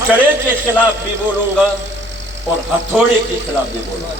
ہتھکڑے کے خلاف بھی بولوں گا اور ہتھوڑے کے خلاف بھی بولوں گا۔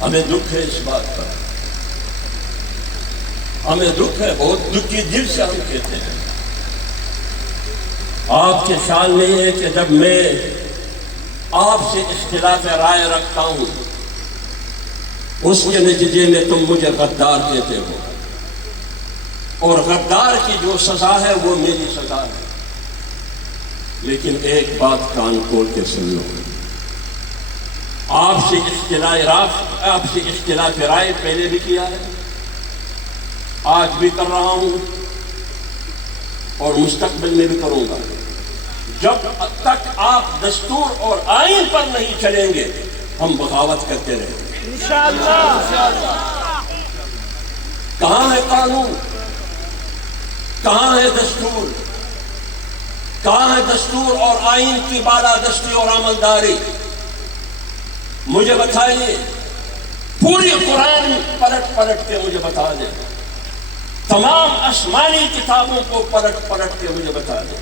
ہمیں دکھ ہے اس بات پر، ہمیں دکھ ہے، بہت دکھی دل سے ہم کہتے ہیں۔ آپ کے خیال نہیں ہے کہ جب میں آپ سے اختلاف رائے رکھتا ہوں اس کے نتیجے میں تم مجھے غدار کہتے ہو، اور غدار کی جو سزا ہے وہ میری سزا ہے۔ لیکن ایک بات کان کھول کے سن لو، آپ سے اختلاف رائے پہلے بھی کیا ہے، آج بھی کر رہا ہوں اور مستقبل میں بھی کروں گا۔ جب تک آپ دستور اور آئین پر نہیں چلیں گے ہم بغاوت کرتے رہیں گے انشاءاللہ۔ کہاں ہے قانون؟ کہاں ہے دستور؟ کہاں ہے دستور اور آئین کی بالادستی اور عملداری؟ مجھے بتائیے، پوری قرآن پلٹ پلٹ کے مجھے بتا دیں، تمام آسمانی کتابوں کو پلٹ پلٹ کے مجھے بتا دیں،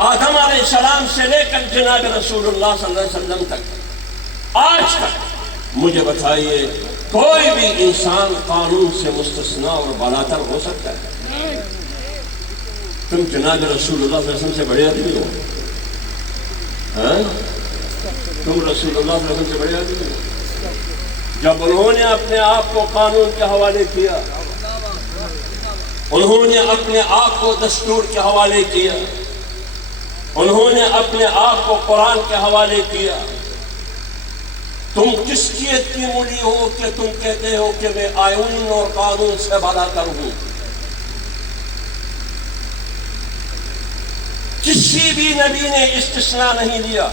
آدم علیہ السلام سے لے کر جناب رسول اللہ صلی اللہ علیہ وسلم تک آج تک مجھے بتائیے کوئی بھی انسان قانون سے مستثنی اور بالاتر ہو سکتا ہے؟ تم جناب رسول اللہ صلی اللہ علیہ وسلم سے بڑے آدمی ہو؟ تم رسول اللہ صلی اللہ علیہ وسلم سے بڑے آدمی ہو؟ جب انہوں نے اپنے آپ کو قانون کے حوالے کیا، انہوں نے اپنے آپ کو دستور کے حوالے کیا، انہوں نے اپنے آپ کو قرآن کے حوالے کیا، تم کس کی اتنی مولی ہو کہ تم کہتے ہو کہ میں آئین اور قانون سے بالاتر ہوں؟ کسی بھی نبی نے استثناء نہیں دیا،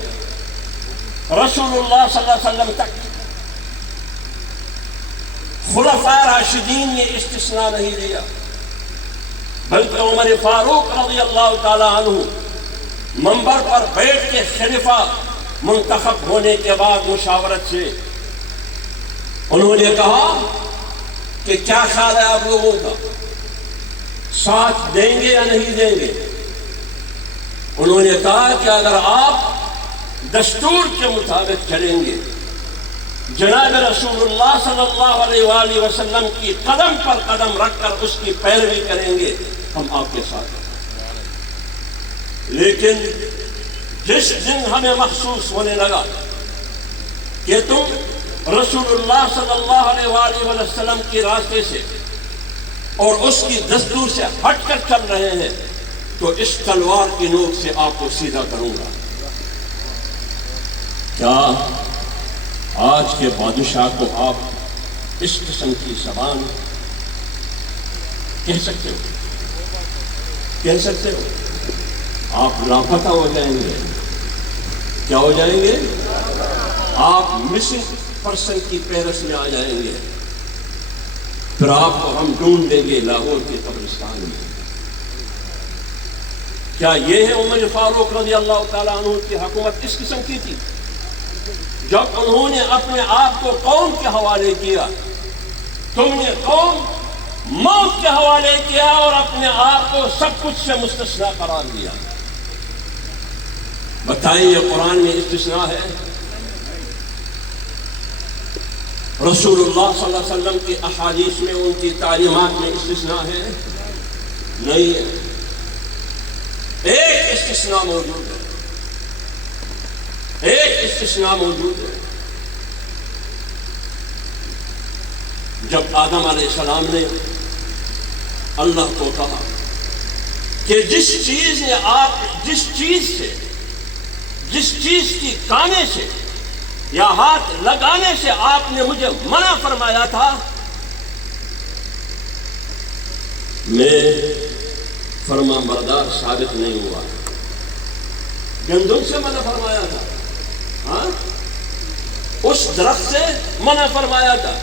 رسول اللہ صلی اللہ علیہ وسلم تک، خلفائے راشدین نے استثناء نہیں دیا، بلکہ عمر فاروق رضی اللہ تعالی عنہ منبر پر بیٹھ کے خلیفہ منتخب ہونے کے بعد مشاورت سے انہوں نے کہا کہ کیا خیال ہے آپ لوگوں کا، ساتھ دیں گے یا نہیں دیں گے؟ انہوں نے کہا کہ اگر آپ دستور کے مطابق چلیں گے، جناب رسول اللہ صلی اللہ علیہ وآلہ وسلم کی قدم پر قدم رکھ کر اس کی پیروی کریں گے، ہم آپ کے ساتھ ہیں۔ لیکن جس دن ہمیں محسوس ہونے لگا کہ تم رسول اللہ صلی اللہ علیہ وآلہ وسلم کی راستے سے اور اس کی دستور سے ہٹ کر چل رہے ہیں تو اس تلوار کی نوک سے آپ کو سیدھا کروں گا۔ کیا آج کے بادشاہ کو آپ اس قسم کی زبان کہہ سکتے ہو؟ کہہ سکتے ہو؟ آپ لاپتہ ہو جائیں گے۔ کیا ہو جائیں گے؟ آپ مسنگ پرسن کی فہرست میں آ جائیں گے، پھر آپ کو ہم ڈھونڈ دیں گے لاہور کے قبرستان میں۔ کیا یہ ہے عمر فاروق رضی اللہ تعالیٰ عنہ کی حکومت اس قسم کی تھی؟ جب انہوں نے اپنے آپ کو قوم کے حوالے کیا، تم نے قوم موت کے حوالے کیا اور اپنے آپ کو سب کچھ سے مستثنیٰ قرار دیا۔ بتائیے قرآن میں استثناء ہے؟ رسول اللہ صلی اللہ علیہ وسلم کی احادیث میں، ان کی تعلیمات میں استثناء ہے؟ نہیں ہے۔ ایک استثناء موجود ہے، ایک استثناء موجود ہے۔ جب آدم علیہ السلام نے اللہ کو کہا کہ جس چیز کی کانے سے یا ہاتھ لگانے سے آپ نے مجھے منع فرمایا تھا، میں فرما بردار ثابت نہیں ہوا. گندم سے منع فرمایا تھا, ہاں اس درخت سے منع فرمایا تھا,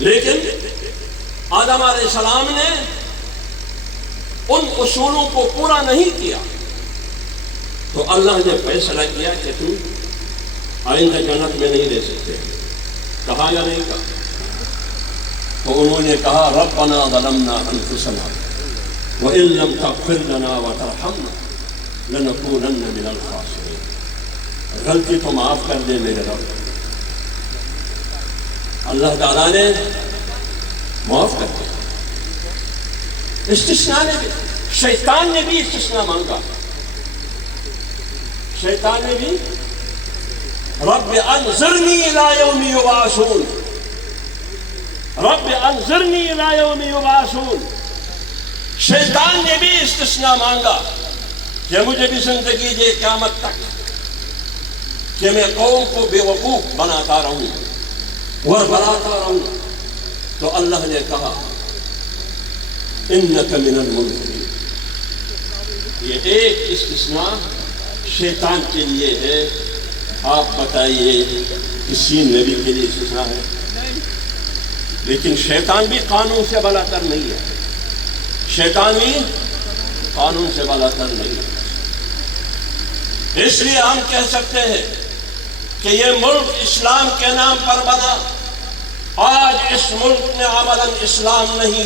لیکن آدم علیہ السلام نے ان اصولوں کو پورا نہیں کیا, تو اللہ نے فیصلہ کیا کہ تم آئندہ جنت میں نہیں رہ سکتے. کہا یا نہیں کہا؟ تو انہوں نے کہا ربنا ظلمنا انفسنا وان لم تغفر لنا وترحمنا لنکونن من الخاسرین. غلطی تو معاف کر دے میرے رب. اللہ تعالیٰ نے معاف کر دیا. استثناء نے بھی, شیطان نے بھی استثناء مانگا. شیطان نے بھی رب انظرنی الی یوم یبعثون, رب انظرنی الی یوم یبعثون. شیطان نے بھی استثناء مانگا کہ مجھے بھی زندگی دے قیامت تک کہ میں قوم کو بے وقوف بناتا رہوں وربراتا رہوں. تو اللہ نے کہا انک من المنظرین. یہ ایک استثناء شیطان کے لیے ہے. آپ بتائیے کسی نبی کے لیے استثناء ہے؟ لیکن شیطان بھی قانون سے بالاتر نہیں ہے. شیطان بھی قانون سے بالاتر نہیں ہے. اس لیے ہم کہہ سکتے ہیں کہ یہ ملک اسلام کے نام پر بنا, آج اس ملک میں عملاً اسلام نہیں ہے.